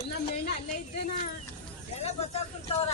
ಎಲ್ಲ ಮೇಣ ಅಲ್ಲೇ ಇದ್ದೇನಾ ಎಲ್ಲ ಗೊತ್ತಾಗ್ತಿರ್ತಾವ್ರ.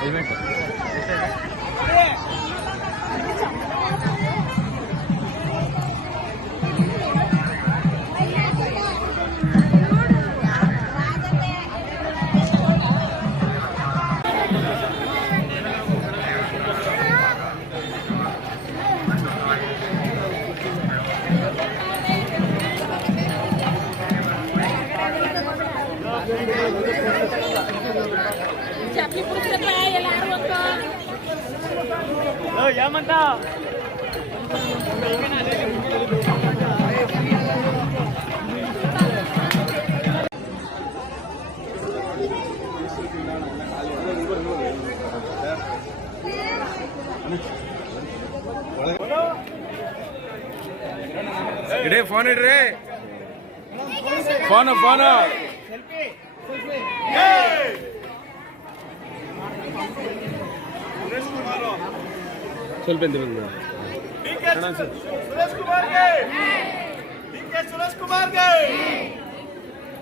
ಹೆಲ್ಮೆಟ್ ಯಾಮಂತ ಇಡೇ ಫೋನ್ ಇಡ್ರಿ ಫೋನ್ ಸ್ವಲ್ಪ ಸುರೇಶ್ ಕುಮಾರ್ಗೆ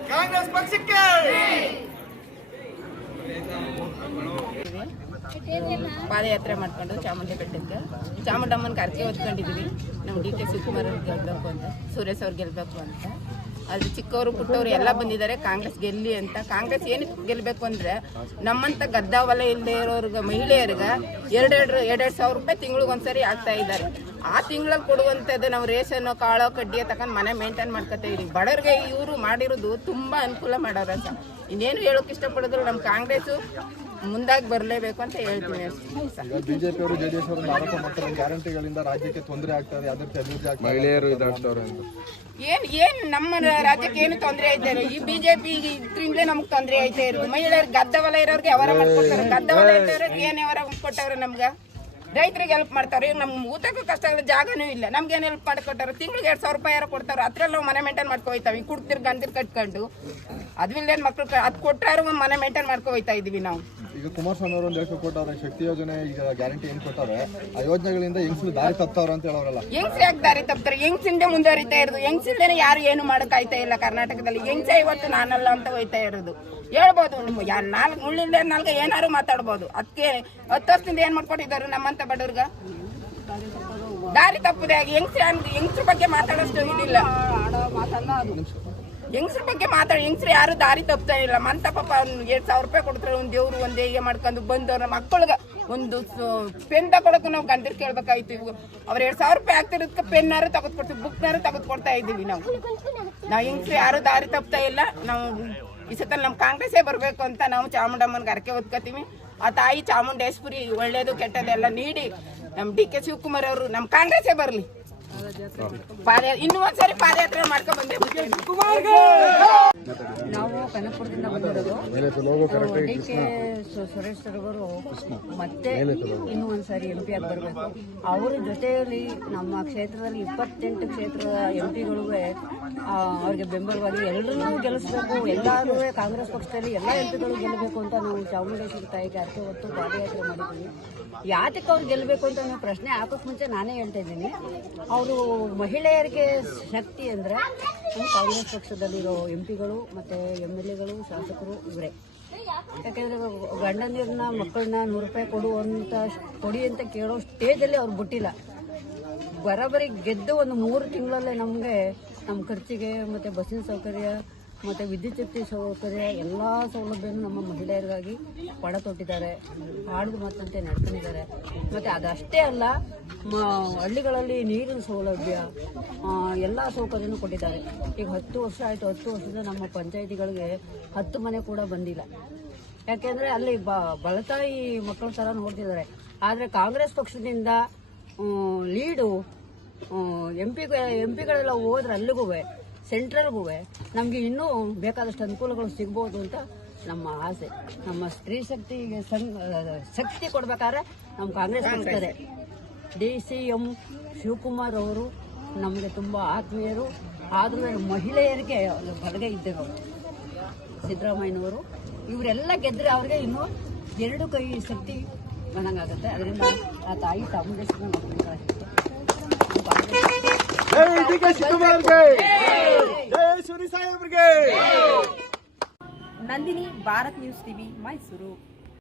ಕಾಂಗ್ರೆಸ್ ಪಕ್ಷಕ್ಕೆ ಪಾದಯಾತ್ರೆ ಮಾಡ್ಕೊಂಡು ಚಾಮುಂಡಿ ಬೆಟ್ಟಕ್ಕೆ ಚಾಮುಂಡಮ್ಮನ ಕರ್ಕೆ ಹೊತ್ಕೊಂಡಿದ್ದೀವಿ. ನಮ್ಮ DK ಶಿವಕುಮಾರ್ ಅವ್ರು ಗೆಲ್ಲಬೇಕು ಅಂತ, ಸುರೇಶ್ ಅವ್ರು ಗೆಲ್ಲಬೇಕು ಅಂತ. ಅಲ್ಲಿ ಚಿಕ್ಕವರು ಪುಟ್ಟವರು ಎಲ್ಲ ಬಂದಿದ್ದಾರೆ ಕಾಂಗ್ರೆಸ್ ಗೆಲ್ಲಿ ಅಂತ. ಕಾಂಗ್ರೆಸ್ ಏನಕ್ಕೆ ಗೆಲ್ಲಬೇಕು ಅಂದರೆ ನಮ್ಮಂಥ ಗದ್ದಾ ಹೊಲ ಇಲ್ಲದೆ ಇರೋರ್ಗೆ ಮಹಿಳೆಯರಿಗೆ ಎರಡು ಸಾವಿರ ರೂಪಾಯಿ ತಿಂಗಳಿಗೆ ಒಂದ್ಸರಿ ಆಗ್ತಾ ಇದ್ದಾರೆ. ಆ ತಿಂಗಳಲ್ಲಿ ಕೊಡುವಂಥದ್ದು ನಾವು ರೇಷನ್ನು ಕಾಳು ಕಡ್ಡಿಯ ತಗೊಂಡು ಮನೆ ಮೇಂಟೈನ್ ಮಾಡ್ಕೊತಾ ಇದೀವಿ. ಬಡವ್ರಿಗೆ ಇವರು ಮಾಡಿರೋದು ತುಂಬ ಅನುಕೂಲ ಮಾಡೋರ ಅಂತ. ಇನ್ನೇನು ಹೇಳೋಕೆ ಇಷ್ಟಪಡೋದ್ರು ನಮ್ಮ ಕಾಂಗ್ರೆಸ್ಸು ಮುಂದಾಗಿ ಬರಲೇಬೇಕು ಅಂತ ಹೇಳ್ತೀನಿ. ಬಿಜೆಪಿ ಅವರು JDS ಅವರು ಆರೋಪ ಮಾಡ್ತಾರೆ ಗ್ಯಾರಂಟಿಗಳಿಂದ ರಾಜ್ಯಕ್ಕೆ ತೊಂದರೆ ಆಗ್ತದೆ, ಅದಕ್ಕೆ ಮಹಿಳೆಯರು ಏನ್ ನಮ್ಮ ರಾಜ್ಯಕ್ಕೆ ಏನು ತೊಂದರೆ ಐತೆ? ಈ ಬಿಜೆಪಿ ಇದ್ರಿಂದಲೇ ನಮ್ಗೆ ತೊಂದರೆ ಐತೆ ಇರೋದು. ಮಹಿಳೆಯರಿಗೆ ಗದ್ದ ಹೊಲ ಇರೋರಿಗೆ ಅವರ ಮಾಡ್ಕೊಡ್ತಾರೆ, ಗದ್ದ ಹೊಲ ಇರೋರಿಗೆ ಏನ್ ಅವರ ಕೊಟ್ಟವ್ರೆ ನಮ್ಗೆ. ರೈತರಿಗೆ ಹೆಲ್ಪ್ ಮಾಡ್ತಾರೆ. ಈಗ ನಮ್ಮ ಊಟಕ್ಕೂ ಕಷ್ಟಗಳ ಜಾಗನೂ ಇಲ್ಲ, ನಮ್ಗೇನು ಹೆಲ್ಪ್ ಮಾಡಿಕೊಟ್ಟಾರೆ? ತಿಂಗಳಿಗೆ 2,000 ರೂಪಾಯಿ ಯಾರು ಕೊಡ್ತಾರೆ? ಅದ್ರಲ್ಲಿ ನಾವು ಮನೆ ಮೇಂಟೈನ್ ಮಾಡ್ಕೊ ಹೋಯ್ತಾವೆ. ಕುಡ್ತಿರ್ ಗಂದಿರ್ ಕಟ್ಕೊಂಡು ಅದ್ವಿಲ್ಲೇನು ಮಕ್ಳು ಅದು ಕೊಟ್ಟಾರು ಮನೆ ಮೇಂಟೈನ್ ಮಾಡ್ಕೊ ಹೋಯ್ತಾ ಇದೀವಿ ನಾವು. ಈಗ ಕುಮಾರಸ್ವಾಮಿ ಅವರು ಒಂದು ಕೊಟ್ಟಾರೆ, ಶಕ್ತಿ ಯೋಜನೆ ಈಗ ಗ್ಯಾರಂಟಿ ಏನು ಕೊಟ್ಟಾರೆ, ಆ ಯೋಜನೆಗಳಿಂದ ಹೆಂಗ್ಸ್ರು ದಾರಿ ತಪ್ತಾವ್ರ ಅಂತ ಹೇಳೋರಲ್ಲ. ಹೆಂಗ್ಸ್ ಯಾಕೆ ದಾರಿ ತಪ್ತಾರೆ? ಹೆಂಗ್ಸಿಂದೆ ಮುಂದುವರಿತಾ ಇರೋದು. ಹೆಂಗ್ಸಿಂದೇನೆ ಯಾರು ಏನು ಮಾಡಕ್ಕಾಯ್ತಾ ಇಲ್ಲ ಕರ್ನಾಟಕದಲ್ಲಿ. ಹೆಂಗ್ಸೆ ಇವತ್ತು ನಾನಲ್ಲ ಅಂತ ಹೋಯ್ತಾ ಇರೋದು. ಹೇಳ್ಬೋದು ನಿಮ್ಗೆ ಉಳ್ಳಿಲ್ದೇ ನಾಲ್ಕು ಏನಾರು ಮಾತಾಡ್ಬೋದು. ಅದಕ್ಕೆ 10 ವರ್ಷದಿಂದ ಏನ್ ಮಾಡ್ಕೊಟ್ಟಿದ್ದಾರೆ ನಮ್ಮಂತ ಬಡವ್ರಿಗೆ? ದಾರಿ ತಪ್ಪದೆ ಆಗಿ ಹೆಂಗ್ಸ್ರ ಬಗ್ಗೆ ಮಾತಾಡೋಷ್ಟು ಇದಿಲ್ಲ. ಹೆಂಗ್ಸ್ರ ಬಗ್ಗೆ ಹೆಂಗ್ಸ್ರು ಯಾರು ದಾರಿ ತಪ್ತಾ ಇಲ್ಲ. ಮಂತ ಪಾಪ 2,000 ರೂಪಾಯಿ ಕೊಡ್ತಾರೆ. ಒಂದು ದೇವ್ರು ಒಂದೇ ಹೀಗೆ ಮಾಡ್ಕೊಂಡು ಬಂದವ್ರ ಮಕ್ಕಳಿಗೆ ಒಂದು ಪೆನ್ ತಗೊಳಕ್ಕೂ ನಾವು ಗಂಡರ್ ಕೇಳ್ಬೇಕಾಯ್ತು. ಅವ್ರು 2,000 ರೂಪಾಯಿ ಆಗ್ತಿರೋದಕ್ಕೆ ಪೆನ್ನಾರು ತೆಗೆದುಕೊಡ್ತೀವಿ, ಬುಕ್ನಾರು ತೆಗೆದುಕೊಡ್ತಾ ಇದ್ದೀವಿ. ನಾವು ಹೆಂಗ್ಸ್ರು ಯಾರು ದಾರಿ ತಪ್ತಾ ಇಲ್ಲ. ನಾವು ಈ ಸತ ನಮ್ಮ ಕಾಂಗ್ರೆಸ್ಸೇ ಬರಬೇಕು ಅಂತ ನಾವು ಚಾಮುಂಡಮ್ಮನಿಗೆ ಹರಕೆ ಹೊತ್ಕೋತೀವಿ. ಆ ತಾಯಿ ಚಾಮುಂಡೇಶ್ವರಿ ಒಳ್ಳೇದು ಕೆಟ್ಟದೆಲ್ಲ ನೀಡಿ ನಮ್ಮ DK ಶಿವಕುಮಾರ್ ಅವರು ನಮ್ಮ ಕಾಂಗ್ರೆಸ್ಸೇ ಬರಲಿ. ಇನ್ನೂ ಒಂದ್ಸರಿ ಪಾದಯಾತ್ರೆ ಮಾಡ್ಕೊಂಡು ಬಂದೆ. ನಾವು ಕನಕಪುರದಿಂದ ಬಂದಿರೋದು. DK ಸುರೇಶ್ ಅವರು ಮತ್ತೆ ಇನ್ನೂ ಒಂದ್ಸರಿ MP ಆಗಿ ಬರಬೇಕು. ಅವರ ಜೊತೆಯಲ್ಲಿ ನಮ್ಮ ಕ್ಷೇತ್ರದಲ್ಲಿ 28 ಕ್ಷೇತ್ರದ MPಗಳು ಅವ್ರಿಗೆ ಬೆಂಬಲವಾಗಿ ಎಲ್ಲರೂ ಗೆಲ್ಲಿಸಬೇಕು. ಎಲ್ಲರೂ ಕಾಂಗ್ರೆಸ್ ಪಕ್ಷದಲ್ಲಿ ಎಲ್ಲ MPಗಳು ಗೆಲ್ಲಬೇಕು ಅಂತ ನಾವು ಚಾಮುಂಡೇಶ್ವರಿ ತಾಯಿಗೆ ಹರಕೆ ಹೊತ್ತು ಪಾದಯಾತ್ರೆ ಮಾಡಿದ್ದೀವಿ. ಯಾತಕ್ಕೆ ಅವ್ರು ಗೆಲ್ಲಬೇಕು ಅಂತ ನೀವು ಪ್ರಶ್ನೆ ಹಾಕೋಕ್ ಮುಂಚೆ ನಾನೇ ಹೇಳ್ತಾ ಇದ್ದೀನಿ. ಅವರು ಮಹಿಳೆಯರಿಗೆ ಶಕ್ತಿ ಅಂದರೆ ನಮ್ಮ ಕಾಂಗ್ರೆಸ್ ಪಕ್ಷದಲ್ಲಿರೋ MP ಗಳು ಮತ್ತು MLA ಗಳು ಶಾಸಕರು ಇವರೇ. ಯಾಕೆಂದರೆ ಗಂಡಂದಿರನ್ನ ಮಕ್ಕಳನ್ನ 100 ರೂಪಾಯಿ ಕೊಡಿ ಅಂತ ಕೇಳೋ ಸ್ಟೇಜಲ್ಲಿ ಅವ್ರು ಬಿಟ್ಟಿಲ್ಲ. ಬರೋಬ್ಬರಿ ಗೆದ್ದು ಒಂದು 3 ತಿಂಗಳಲ್ಲೇ ನಮಗೆ ನಮ್ಮ ಖರ್ಚಿಗೆ ಮತ್ತು ಬಸ್ಸಿನ ಸೌಕರ್ಯ ಮತ್ತು ವಿದ್ಯುತ್ ಶಕ್ತಿ ಸೌಕರ್ಯ ಎಲ್ಲ ಸೌಲಭ್ಯನೂ ನಮ್ಮ ಮಹಿಳೆಯರಿಗಾಗಿ ತೊಟ್ಟಿದ್ದಾರೆ. ಹಾಡಿದ ಮಾತಂತೆ ನಡ್ಕೊಂಡಿದ್ದಾರೆ. ಮತ್ತು ಅದಷ್ಟೇ ಅಲ್ಲ, ಹಳ್ಳಿಗಳಲ್ಲಿ ನೀರಿನ ಸೌಲಭ್ಯ ಎಲ್ಲ ಸೌಕರ್ಯನೂ ಕೊಟ್ಟಿದ್ದಾರೆ. ಈಗ 10 ವರ್ಷ ಆಯಿತು. 10 ವರ್ಷದಿಂದ ನಮ್ಮ ಪಂಚಾಯಿತಿಗಳಿಗೆ 10 ಮನೆ ಕೂಡ ಬಂದಿಲ್ಲ. ಯಾಕೆಂದರೆ ಅಲ್ಲಿ ಬಳತಾಯಿ ಮಕ್ಕಳ ಥರ ನೋಡ್ತಿದ್ದಾರೆ. ಆದರೆ ಕಾಂಗ್ರೆಸ್ ಪಕ್ಷದಿಂದ ಲೀಡು MP ಗಳೆಲ್ಲ ಹೋದ್ರೆ ಅಲ್ಲಿಗೂ ಸೆಂಟ್ರಲ್ಗೂ ನಮಗೆ ಇನ್ನೂ ಬೇಕಾದಷ್ಟು ಅನುಕೂಲಗಳು ಸಿಗ್ಬೋದು ಅಂತ ನಮ್ಮ ಆಸೆ. ನಮ್ಮ ಸ್ತ್ರೀ ಶಕ್ತಿಗೆ ಶಕ್ತಿ ಕೊಡ್ಬೇಕಾದ್ರೆ ನಮ್ಮ ಕಾಂಗ್ರೆಸ್ ಪಕ್ಷದಲ್ಲೇ DCM ಶಿವಕುಮಾರ್ ಅವರು ನಮಗೆ ತುಂಬ ಆತ್ಮೀಯರು. ಆದ್ರೂ ಮಹಿಳೆಯರಿಗೆ ಬಲಗೈ ಇದ್ದರು ಸಿದ್ದರಾಮಯ್ಯನವರು. ಇವರೆಲ್ಲ ಗೆದ್ದರೆ ಅವ್ರಿಗೆ ಇನ್ನೂ 2 ಕೈ ಶಕ್ತಿ ಬಂದಂಗಾಗುತ್ತೆ. ಅದರಿಂದ ಆ ತಾಯಿ ಚಾಮುಂಡೇಶ್ವರಿ ನಂದಿನಿ, ಭಾರತ್ ನ್ಯೂಸ್ TV, ಮೈಸೂರು.